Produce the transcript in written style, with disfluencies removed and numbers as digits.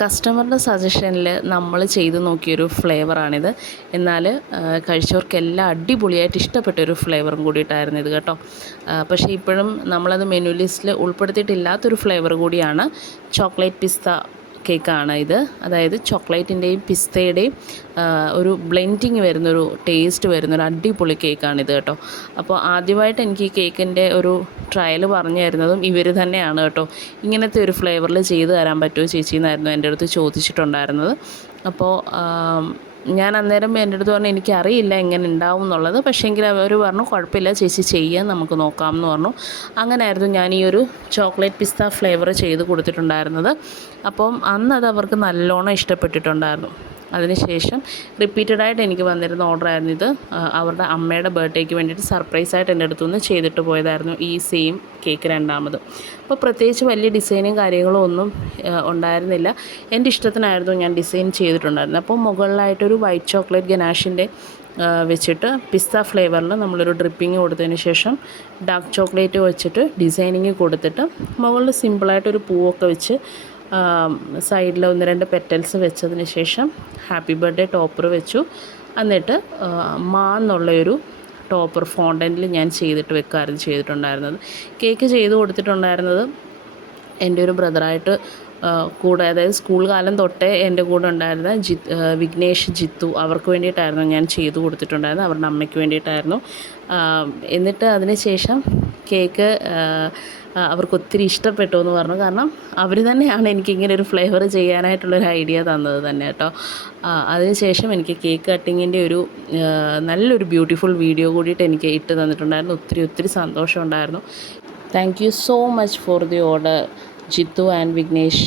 കസ്റ്റമറുടെ സജഷനിൽ നമ്മൾ ചെയ്ത് നോക്കിയൊരു ഫ്ലേവറാണിത്. എന്നാൽ കഴിച്ചവർക്കെല്ലാം അടിപൊളിയായിട്ട് ഇഷ്ടപ്പെട്ടൊരു ഫ്ലേവറും കൂടിയിട്ടായിരുന്നു ഇത് കേട്ടോ. പക്ഷേ ഇപ്പോഴും നമ്മളത് മെനു ലിസ്റ്റിൽ ഉൾപ്പെടുത്തിയിട്ടില്ലാത്തൊരു ഫ്ലേവർ കൂടിയാണ്. ചോക്ലേറ്റ് പിസ്ത കേക്കാണ് ഇത്. അതായത് ചോക്ലേറ്റിൻ്റെയും പിസ്തയുടെയും ഒരു ബ്ലെൻഡിങ് വരുന്നൊരു ടേസ്റ്റ് വരുന്നൊരു അടിപൊളി കേക്കാണിത് കേട്ടോ. അപ്പോൾ ആദ്യമായിട്ട് എനിക്ക് ഈ കേക്കിൻ്റെ ഒരു ട്രയൽ പറഞ്ഞു തരുന്നതും ഇവർ തന്നെയാണ് കേട്ടോ. ഇങ്ങനത്തെ ഒരു ഫ്ലേവറിൽ ചെയ്ത് തരാൻ പറ്റുമോ ചേച്ചി എന്നായിരുന്നു എൻ്റെ അടുത്ത് ചോദിച്ചിട്ടുണ്ടായിരുന്നത്. അപ്പോൾ ഞാൻ അന്നേരം എൻ്റെ അടുത്ത് പറഞ്ഞു എനിക്കറിയില്ല എങ്ങനെ ഉണ്ടാവും എന്നുള്ളത്. പക്ഷേങ്കിൽ അവർ പറഞ്ഞു കുഴപ്പമില്ല ചേച്ചി ചെയ്യാൻ നമുക്ക് നോക്കാം എന്ന് പറഞ്ഞു. അങ്ങനെയായിരുന്നു ഞാൻ ഈ ഒരു ചോക്ലേറ്റ് പിസ്ത ഫ്ലേവർ ചെയ്ത് കൊടുത്തിട്ടുണ്ടായിരുന്നത്. അപ്പം അന്നത് അവർക്ക് നല്ലോണം ഇഷ്ടപ്പെട്ടിട്ടുണ്ടായിരുന്നു. അതിനുശേഷം റിപ്പീറ്റഡായിട്ട് എനിക്ക് വന്നിരുന്ന ഓർഡറായിരുന്നു ഇത്. അവരുടെ അമ്മയുടെ ബർത്ത്ഡേക്ക് വേണ്ടിയിട്ട് സർപ്രൈസായിട്ട് എൻ്റെ അടുത്തുനിന്ന് ചെയ്തിട്ട് പോയതായിരുന്നു ഈ സെയിം കേക്ക് രണ്ടാമത്. അപ്പോൾ പ്രത്യേകിച്ച് വലിയ ഡിസൈനും കാര്യങ്ങളും ഒന്നും ഉണ്ടായിരുന്നില്ല. എൻ്റെ ഇഷ്ടത്തിനായിരുന്നു ഞാൻ ഡിസൈൻ ചെയ്തിട്ടുണ്ടായിരുന്നത്. അപ്പോൾ മുകളിലായിട്ടൊരു വൈറ്റ് ചോക്ലേറ്റ് ഗനാഷിൻ്റെ വെച്ചിട്ട് പിസ്ത ഫ്ലേവറിൽ നമ്മളൊരു ഡ്രിപ്പിങ് കൊടുത്തതിന് ശേഷം ഡാർക്ക് ചോക്ലേറ്റ് വെച്ചിട്ട് ഡിസൈനിങ് കൊടുത്തിട്ട് മുകളിൽ സിമ്പിളായിട്ടൊരു പൂവൊക്കെ വെച്ച് സൈഡിൽ 1-2 പെറ്റൽസ് വെച്ചതിന് ശേഷം ഹാപ്പി ബർത്ത്ഡേ ടോപ്പർ വെച്ചു. എന്നിട്ട് എന്നുള്ളൊരു ടോപ്പർ ഫോണ്ടൻറ്റിൽ ഞാൻ ചെയ്തിട്ടുണ്ടായിരുന്നത്. കേക്ക് ചെയ്ത് കൊടുത്തിട്ടുണ്ടായിരുന്നത് എൻ്റെ ഒരു ബ്രദറായിട്ട് കൂടെ, അതായത് സ്കൂൾ കാലം തൊട്ടേ എൻ്റെ കൂടെ ഉണ്ടായിരുന്ന വിഘ്നേഷ്, ജിത്തു അവർക്ക് വേണ്ടിയിട്ടായിരുന്നു ഞാൻ ചെയ്തു കൊടുത്തിട്ടുണ്ടായിരുന്നത്. അവരുടെ അമ്മയ്ക്ക് വേണ്ടിയിട്ടായിരുന്നു. എന്നിട്ട് അതിന് ശേഷം കേക്ക് അവർക്ക് ഒത്തിരി ഇഷ്ടപ്പെട്ടു എന്ന് പറഞ്ഞു. കാരണം അവർ തന്നെയാണ് എനിക്കിങ്ങനെ ഒരു ഫ്ലേവർ ചെയ്യാനായിട്ടുള്ളൊരു ഐഡിയ തന്നത് തന്നെ കേട്ടോ. അതിനുശേഷം എനിക്ക് കേക്ക് കട്ടിങ്ങിൻ്റെ ഒരു നല്ലൊരു ബ്യൂട്ടിഫുൾ വീഡിയോ കൂടിയിട്ട് എനിക്ക് ഇട്ട് തന്നിട്ടുണ്ടായിരുന്നു. ഒത്തിരി സന്തോഷമുണ്ടായിരുന്നു. Thank you so much for the order Jithu and Vignesh.